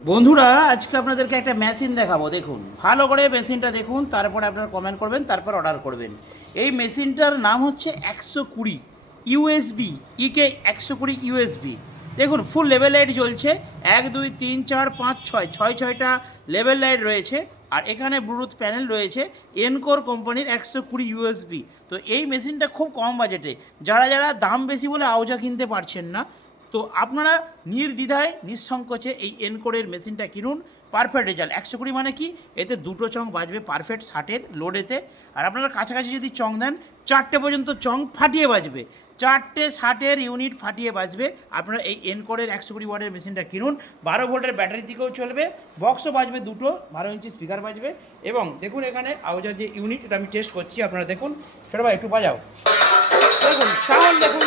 বন্ধুরা, আজকে আপনাদেরকে একটা মেশিন দেখাবো, দেখুন। ভালো করে মেশিনটা দেখুন, তারপরে আপনারা কমেন্ট করবেন, তারপর অর্ডার করবেন। এই মেশিনটার নাম হচ্ছে একশো কুড়ি ইউএসবি ইকে একশো কুড়ি ইউএসবি দেখুন ফুল লেভেল লাইট জ্বলছে। এক, দুই, তিন, চার, পাঁচ, ছয় ছয়, ছয়টা লেভেল লাইট রয়েছে। আর এখানে ব্লুটুথ প্যানেল রয়েছে এনকোর কোম্পানির একশো কুড়ি ইউএসবি তো এই মেশিনটা খুব কম বাজেটে যারা যারা দাম বেশি বলে আউজা কিনতে পারছেন না তো আপনারা নির্দ্বিধায়, নিঃসংকোচে এই এনকোডের মেশিনটা কিনুন। পারফেক্ট রেজাল্ট একশো কুড়ি মানে কি? এতে দুটো চং বাজবে পারফেক্ট ষাটের লোডেতে আর আপনারা কাছাকাছি যদি চং দেন চারটে পর্যন্ত চং ফাটিয়ে বাজবে। চারটে ষাটের ইউনিট ফাটিয়ে বাজবে। আপনারা এই এনকোডের একশো কুড়ি ওয়াটের মেশিনটা কিনুন। বারো ভোল্টের ব্যাটারি দিকেও চলবে। বক্সও বাজবে দুটো, বারো ইঞ্চি স্পিকার বাজবে। এবং দেখুন এখানে আউজার যে ইউনিট এটা আমি টেস্ট করছি, আপনারা দেখুন। ছোটো ভাই, একটু বাজাও। দেখুন সাউন্ড দেখুন।